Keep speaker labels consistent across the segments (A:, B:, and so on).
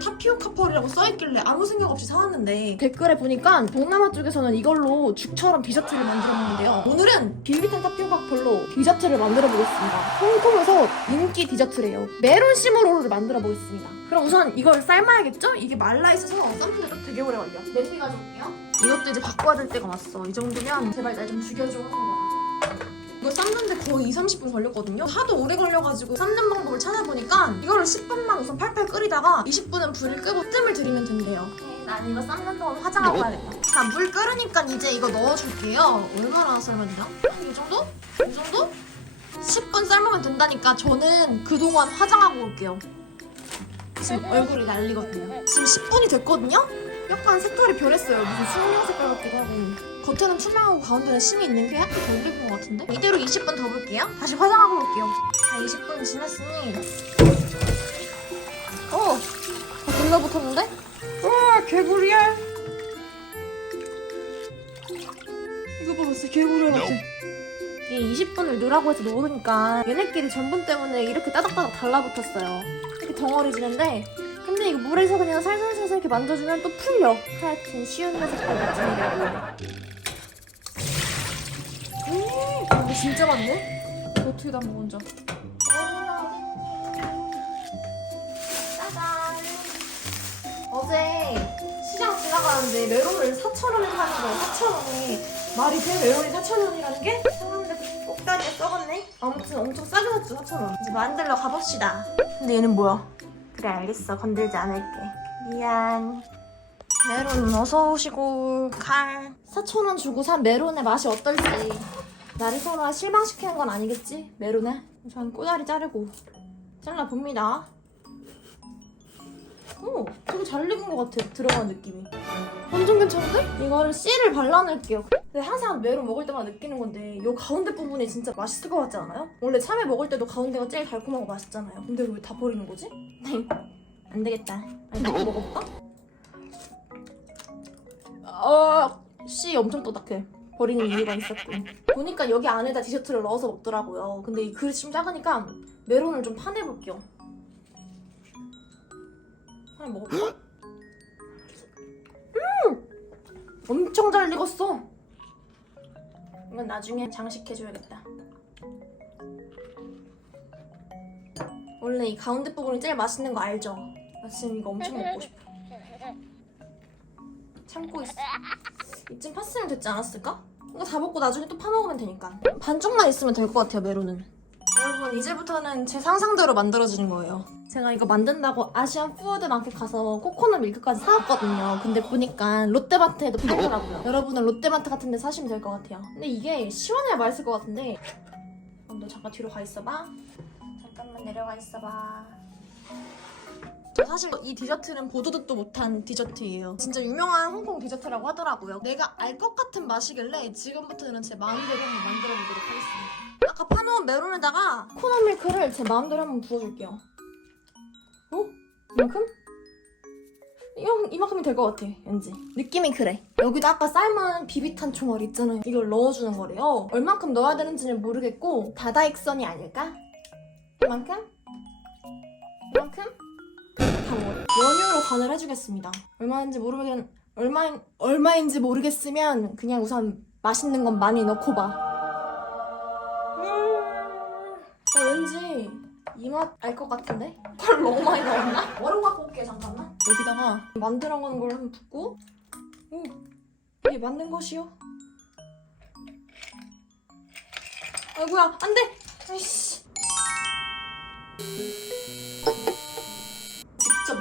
A: 타피오카 펄이라고 써있길래 아무 생각 없이 사왔는데 댓글에 보니까 동남아 쪽에서는 이걸로 죽처럼 디저트를 만들어 먹는데요. 오늘은 빌비탄 타피오카 펄로 디저트를 만들어 보겠습니다. 홍콩에서 인기 디저트래요. 메론 시무로를 만들어 보겠습니다. 그럼 우선 이걸 삶아야겠죠? 이게 말라 있어서 쌈프가 되게 오래 걸려. 냄비 가져올게요. 이것도 이제 바꿔야 될 때가 왔어. 이 정도면 제발 날 좀 죽여줘 하는 거야. 이거 삶는데 거의 2, 30분 걸렸거든요. 하도 오래 걸려가지고 삶는 방법을 찾아보니까 이거를 10분만 우선 팔팔 끓이다가 20분은 불을 끄고 뜸을 들이면 된대요. 난 이거 삶는 동안 화장하고 가야겠다. 자, 물 끓으니까 이제 이거 넣어줄게요. 얼마나 썰면 되나? 이 정도? 이 정도? 10분 삶으면 된다니까 저는 그동안 화장하고 올게요. 지금 얼굴이 난리거든요. 지금 10분이 됐거든요? 약간 색깔이 변했어요. 무슨 수영 색깔 같기도 하고. 겉에는 투명하고 가운데는 심이 있는 게 약간 덜 익은 것 같은데? 이대로 20분 더 볼게요. 다시 화장하고 올게요. 자, 20분 지났으니. 어! 다 들러붙었는데? 와, 개구리알! 이거 봐, 벌써 개구리알 같아. 이게 20분을 넣으라고 해서 넣으니까 얘네끼리 전분 때문에 이렇게 따닥따닥 달라붙었어요. 이렇게 덩어리 지는데 근데 이거 물에서 그냥 살살살살 이렇게 만져주면 또 풀려. 하여튼 쉬운 색깔 맛집이라고. 음, 이거 진짜 많네? 어떻게 다. 짜잔. 어제 시장 지나가는데 메론을 4,000원에 파는 거야, 4,000원에. 말이 돼? 메론이 4,000원이라는 게? 사람들 꼭다리에 썩었네? 아무튼 엄청 싸게 샀죠, 4,000원. 이제 만들러 가봅시다. 근데 얘는 뭐야? 그래, 알겠어. 건들지 않을게. 미안. 메론 어서 오시고 칼 4,000원 주고 산 메론의 맛이 어떨지 나를 설마 실망시키는 건 아니겠지? 메론에 우선 꼬다리 자르고 잘라봅니다 잘 익은 것 같아 들어간 느낌이 완전 괜찮은데? 이거를 씨를 발라놓을게요 근데 항상 메론 먹을 때마다 느끼는 건데 이 가운데 부분이 진짜 맛있을 것 같지 않아요? 원래 참외 먹을 때도 가운데가 제일 달콤하고 맛있잖아요 근데 왜 다 버리는 거지? 안 되겠다 아니 먹어볼까? 어, 씨 엄청 또딱해. 버리는 이유가 있었군. 보니까 여기 안에다 디저트를 넣어서 먹더라고요. 근데 이 그릇이 좀 작으니까 메론을 좀 파내볼게요. 하나 먹어볼까? 음! 엄청 잘 익었어. 이건 나중에 장식해줘야겠다. 원래 이 가운데 부분이 제일 맛있는 거 알죠? 나 지금 이거 엄청 먹고 싶어. 참고 있어. 이쯤 팠으면 됐지 않았을까? 이거 다 먹고 나중에 또 파먹으면 되니까. 반쪽만 있으면 될 것 같아요, 메론은. 여러분, 이제부터는 제 상상대로 만들어지는 거예요. 제가 이거 만든다고 아시안 푸드 마켓 가서 코코넛 밀크까지 사왔거든요. 근데 보니까 롯데마트에도 팔더라고요. 여러분은 롯데마트 같은 데 사시면 될 것 같아요. 근데 이게 시원해야 맛있을 것 같은데. 그럼 너 잠깐 뒤로 가 있어봐. 잠깐만 내려가 있어봐. 저 사실 이 디저트는 보도 듣도 못한 디저트예요. 진짜 유명한 홍콩 디저트라고 하더라고요. 내가 알 것 같은 맛이길래 지금부터는 제 마음대로 한번 만들어 보도록 하겠습니다. 메론에다가 코코넛 밀크를 제 마음대로 한번 부어줄게요. 어? 이만큼? 이- 이만큼이 될 것 같아, 왠지. 느낌이 그래. 여기다 아까 삶은 비비탄 총알 있잖아요. 이걸 넣어주는 거래요. 얼만큼 넣어야 되는지는 모르겠고 다다익선이 아닐까? 이만큼? 이만큼? 다 먹어요. 연유로 간을 해주겠습니다. 얼마인지 모르겠 얼마 얼마인지 모르겠으면 그냥 우선 맛있는 건 많이 넣고 봐. 왠지 이 맛 알 것 같은데? 펄 너무 많이 넣었나? 얼음 갖고 올게 잠깐만. 여기다가 만들어 놓은 걸 한번 붓고, 오 이게 맞는 것이요? 아이고야 안돼. 아이씨.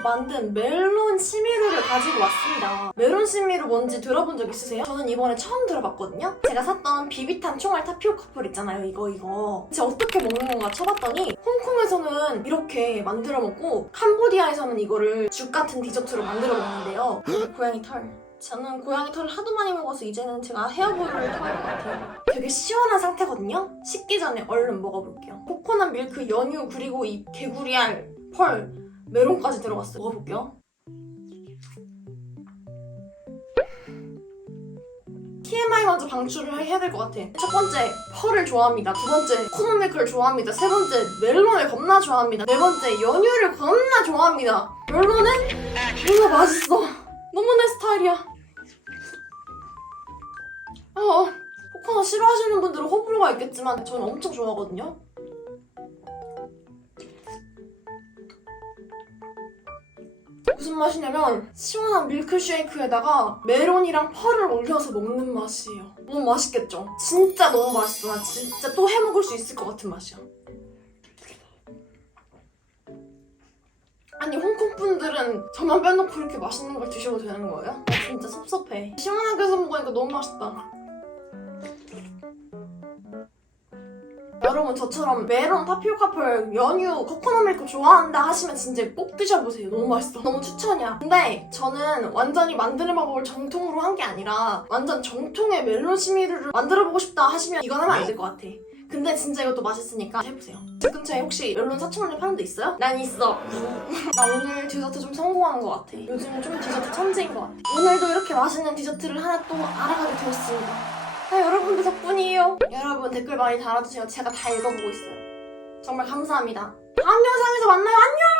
A: 만든 멜론 시미루를 가지고 왔습니다. 멜론 시미루 뭔지 들어본 적 있으세요? 저는 이번에 처음 들어봤거든요. 제가 샀던 비비탄 총알 타피오카 펄 있잖아요. 이거 이거. 진짜 어떻게 먹는 건가 쳐봤더니 홍콩에서는 이렇게 만들어 먹고 캄보디아에서는 이거를 죽 같은 디저트로 만들어 먹는데요. 고양이 털. 저는 고양이 털을 하도 많이 먹어서 이제는 제가 헤어볼을 토할 것 같아요. 되게 시원한 상태거든요. 식기 전에 얼른 먹어볼게요. 코코넛 밀크, 연유, 그리고 이 개구리알, 펄, 메론까지 들어갔어요. 먹어볼게요. TMI 먼저 방출을 해야 될 것 같아. 첫 번째, 펄을 좋아합니다. 두 번째, 코너밀크를 좋아합니다. 세 번째, 멜론을 겁나 좋아합니다. 네 번째, 연유를 겁나 좋아합니다. 멜론은 너무 맛있어. 너무 내 스타일이야. 어, 코코넛 싫어하시는 분들은 호불호가 있겠지만 저는 엄청 좋아하거든요. 무슨 맛이냐면 시원한 밀크쉐이크에다가 메론이랑 펄을 올려서 먹는 맛이에요. 너무 맛있겠죠? 진짜 너무 맛있어. 나 진짜 또 해먹을 수 있을 것 같은 맛이야. 아니 홍콩 분들은 저만 빼놓고 이렇게 맛있는 걸 드셔도 되는 거예요? 나 진짜 섭섭해. 시원하게 해서 먹으니까 너무 맛있다. 여러분 저처럼 메론, 타피오카 펄, 연유, 코코넛 밀크 좋아한다 하시면 진짜 꼭 드셔보세요. 너무 맛있어. 너무 추천이야. 근데 저는 완전히 만드는 방법을 정통으로 한 게 아니라 완전 정통의 멜론 시미루를 만들어보고 싶다 하시면 이건 하면 안 될 것 같아. 근데 진짜 이것도 맛있으니까 해보세요. 집 근처에 혹시 멜론 4,000원에 파는 데 있어요? 난 있어. 나 오늘 디저트 좀 성공한 것 같아. 요즘은 좀 디저트 천재인 것 같아. 오늘도 이렇게 맛있는 디저트를 하나 또 알아가게 되었습니다. 아, 여러분들 덕분이에요. 여러분 댓글 많이 달아주세요. 제가 다 읽어보고 있어요. 정말 감사합니다. 다음 영상에서 만나요. 안녕!